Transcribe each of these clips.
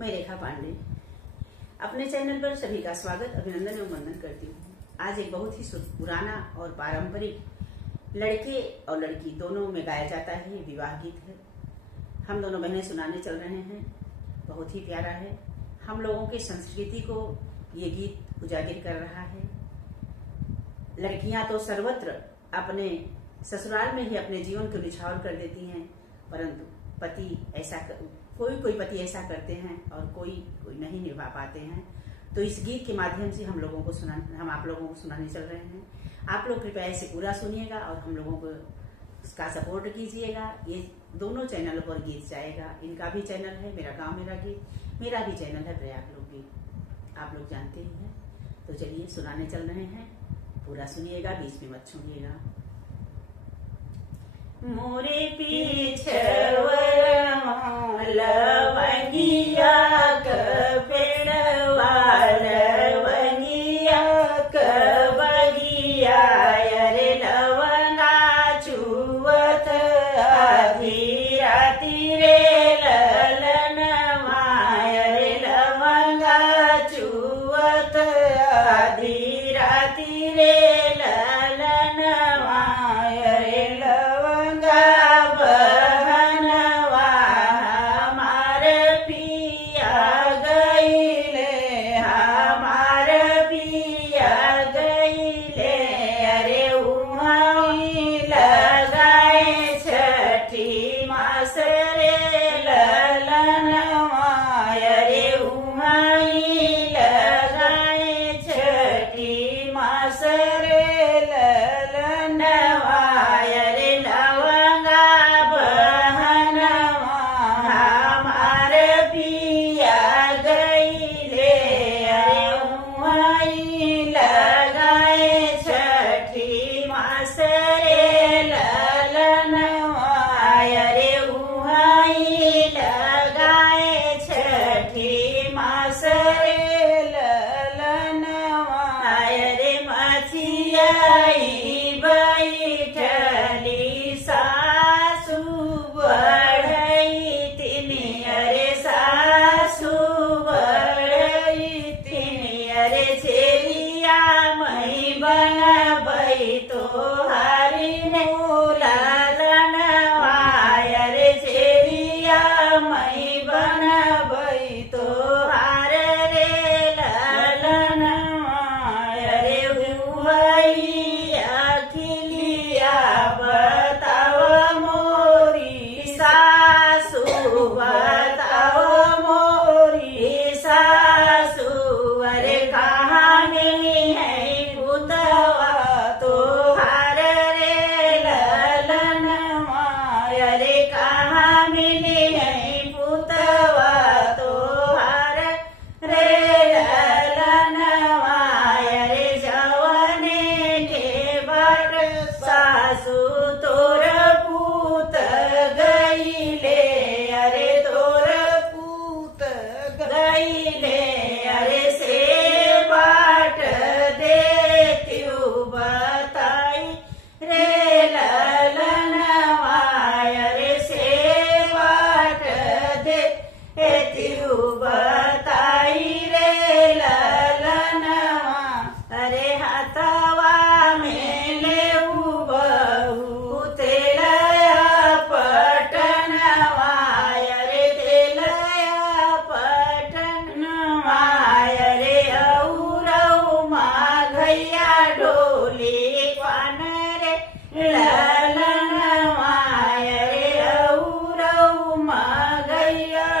मैं रेखा पांडे अपने चैनल पर सभी का स्वागत, अभिनंदन एवं वंदन करती हूँ। आज एक बहुत ही पुराना और पारंपरिक लड़के और लड़की दोनों में गाया जाता है ये विवाह गीत है। हम दोनों बहनें सुनाने चल रहे हैं। बहुत ही प्यारा है। हम लोगों की संस्कृति को ये गीत उजागर कर रहा है। लड़कियां तो सर्वत्र अपने ससुराल में ही अपने जीवन को निछावर कर देती हैं, परंतु पति ऐसा कोई पति ऐसा करते हैं और कोई नहीं निभा पाते हैं। तो इस गीत के माध्यम से हम आप लोगों को सुनाने चल रहे हैं। आप लोग कृपया इसे पूरा सुनिएगा और हम लोगों को उसका सपोर्ट कीजिएगा। ये दोनों चैनलों पर गीत जाएगा। इनका भी चैनल है मेरा गांव मेरा गीत, मेरा भी चैनल है प्रयाग लोक गीत, आप लोग जानते ही हैं। तो चलिए सुनाने चल रहे हैं, पूरा सुनिएगा, बीच में मत छोड़िएगा। मोरे पीछे लवंगिया पेड़वा लवंगिया बगिया अरे लवंगा चुवत आधी राती रे ललनवा अरे लवंगा चुवत आधी राती रे ललनवा अरे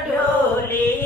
ढोली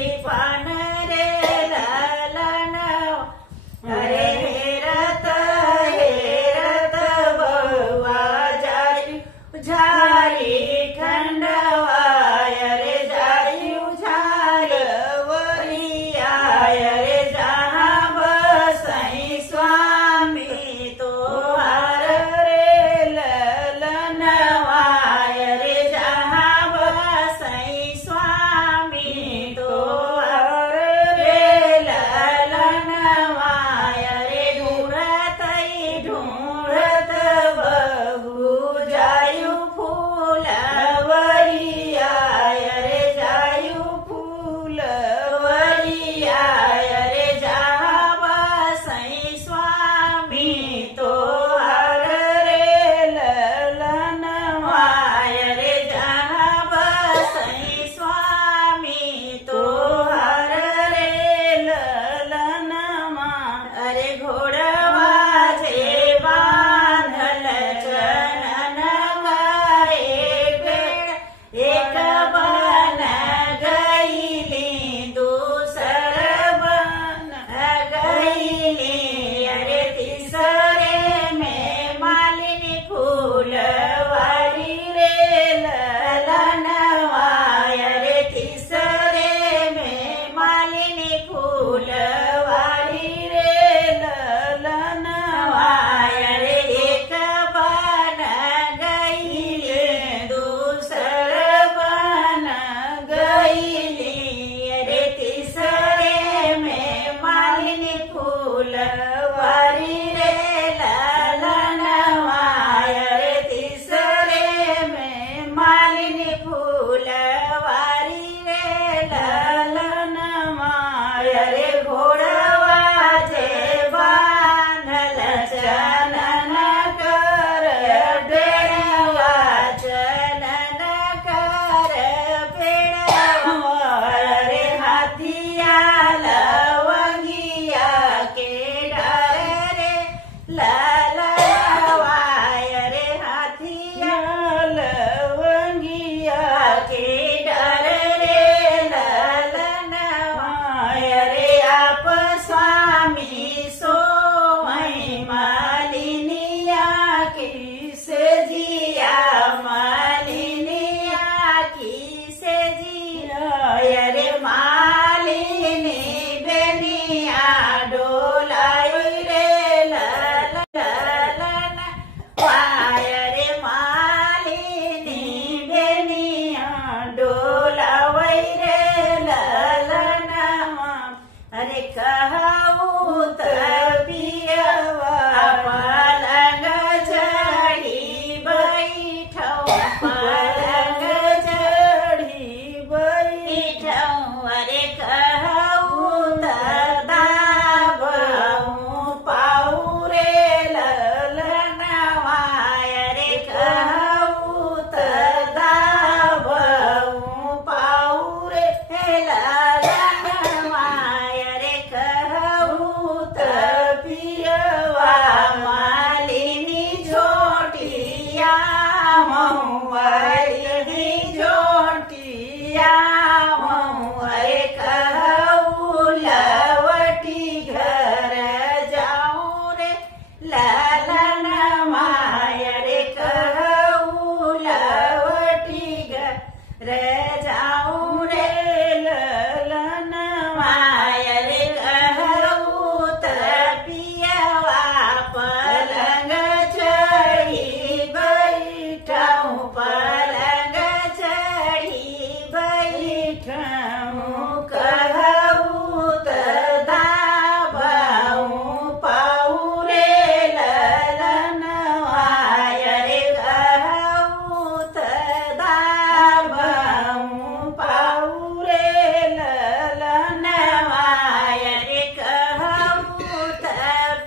अरे कहूँ त पियवा पलंग चढ़ी बैठौ पलंग चढ़ी बैठौ अरे कहूँ त दाबहूँ पाऊ रे ललनवा अरे कहूँ त दाबहूँ पाऊ रे ललनवा अरे कहूँ त पियवा मालिनी झोटिया मालिनी झोटिया अरे कहूँ लवटी घर जाऊँ रे ललनवा अरे कहूँ लवटी घर जाऊँ रे ललनवा अरे कहूँ त पियवा पलंग चढ़ी बैठौ पलंग चढ़ी बैठौ कहूँ त दाबहूँ पाऊ रे ललनवा अरे कहूँ त दाबहूँ पाऊ रे ललनवा अरे कहूँ त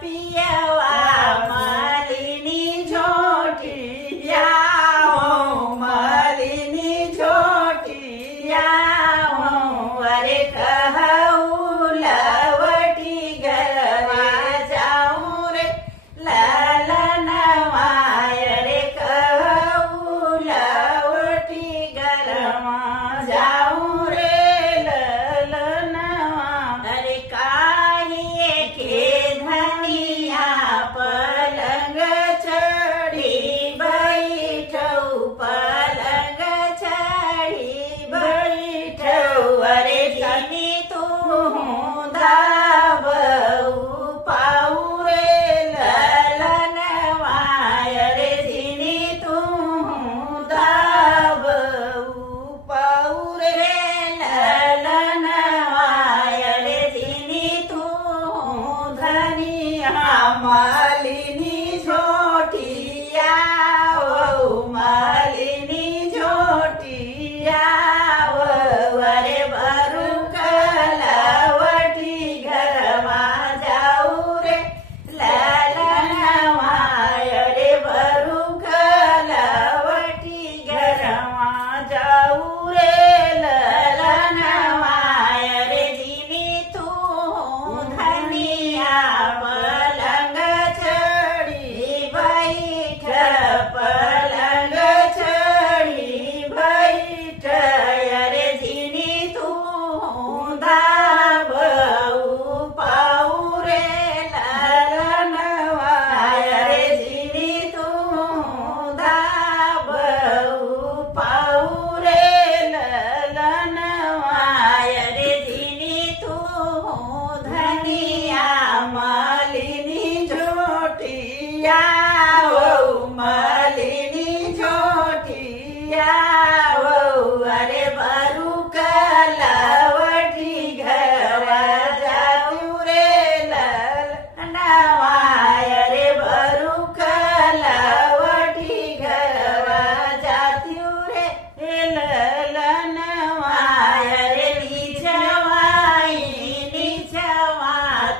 पियवा मालिनी झोटिया मालिनी झोटिया अरे कहूँ लवटी गरवा जाऊँ रे ललनवा अरे कहूँ लवटी गरवा जाऊँ रे ललनवा अरे काहे के धनिया पलंग चढ़ी बैठौ पलंग चढ़ी बैठौ अरे जानी तू दाबहूँ पाऊ रे ललनवा अरे जिनी तू दाबहूँ पाऊ रे ललनवा अरे जिनी तू धनिया मालिनी झोटिया मालिनी झोटिया अरे बरू कलवटी घरवा जाऊ रे ललनवा अरे बरू कलवटी घरवा जाऊ रे ललनवा अरे जिनी तू धनिया पलंग चढ़ी बैठ पलंग चढ़ी बैठ अरे जिनी तू दाबहूँ पाऊ रे ललनवा अरे जिनी तू दाबहूँ पाऊ रे ललनवा अरे जिनी तू धनिया मालिनी झोटिया मालिनी झोटिया अरे बरू कलवटी घरवा जाऊ रे ललनवा अरे बरू कलवटी घरवा जाऊ रे ललनवा अरे निजवा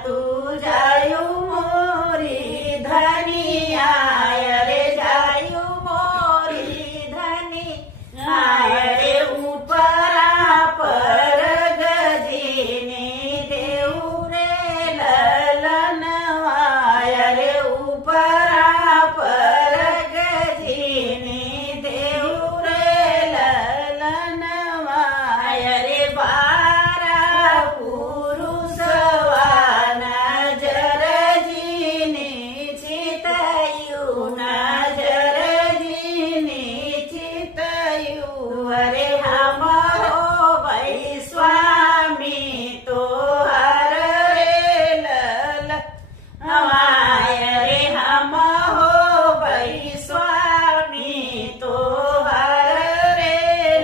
तू जायू मोरी धनिया अरे जायू मोरी धनिया अरे उपरा पर गजीनी देऊ रे ललनवा अरे उपरा पर गजीनी देऊ रे ललनवा अरे बारा पुरुषवा नजर जीनी चितयू नजर जीनी चितयू अरे हम हो भाई स्वामी तो हर रे ललनवा अरे हम हो भाई स्वामी तो हर रे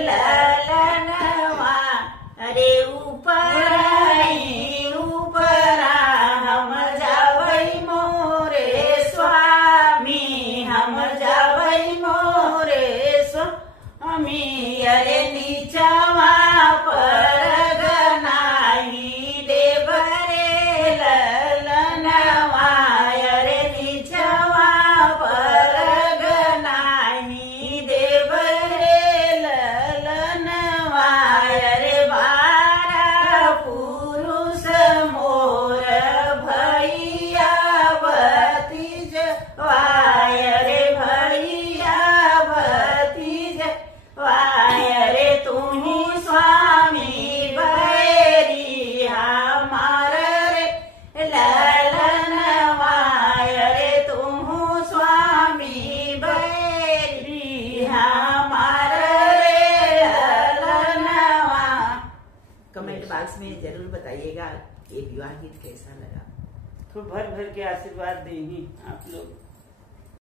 ललनवा अरे ऊपर ये विवाह गीत कैसा लगा? खूब भर भर के आशीर्वाद देंगी आप लोग।